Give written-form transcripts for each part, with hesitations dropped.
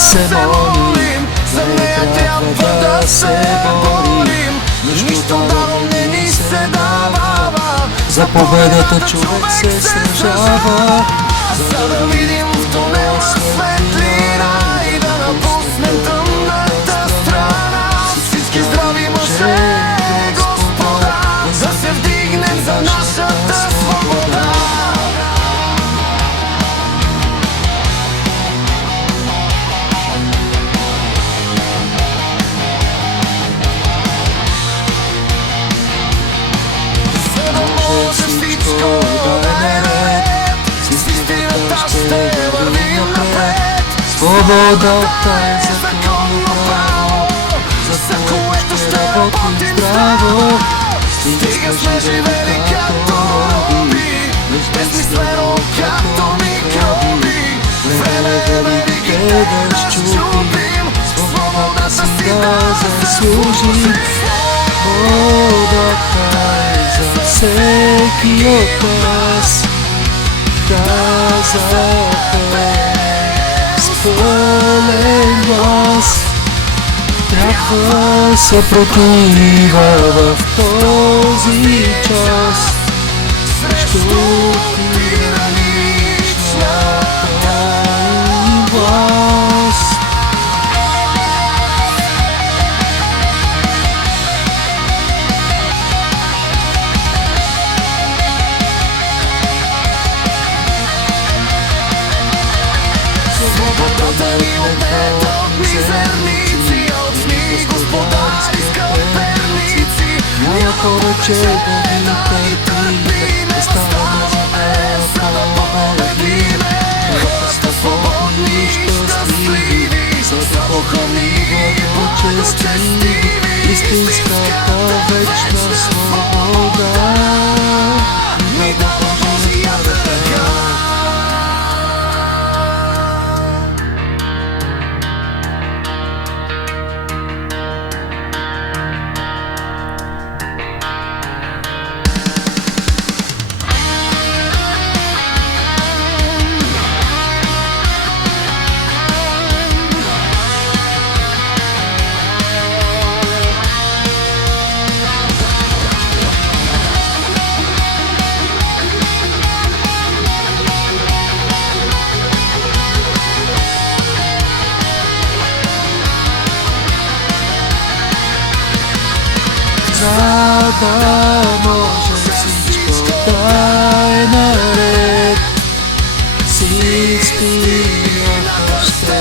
се молим, за нея трябва да се борим. Нищо даром не ни се дава, за победата човек се сражава. За да видим в тунела светлина и да напуснем тъмната страна. Всички здрави мъже, Господа, да се вдигнем за нашата свобода. За да може всичко да е наред, с истината ще вървим напред. Свободата е законно право, за което ще работим здраво. Стига сме живели като роби, безмислено като микроби. Време е велике да счупим, свободата си да заслужим. Свободата е за всеки от нас, казахме с пълен глас. Трябва съпротива в този час срещу тираничната им власт. Свободата ни отнета от мизерници, от зли господарски скъперници. Няма повече да ни търпим, не ставаме за да победим. Хората свободни и щастливи, за да похвали благочестиви. Истинската вечна свобода ни дава Божията ръка. За да може всичко да е наред, с истината ще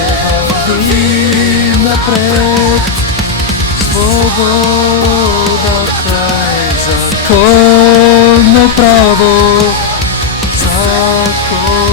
вървим напред. Свободата е законно право, закон